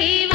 தேவி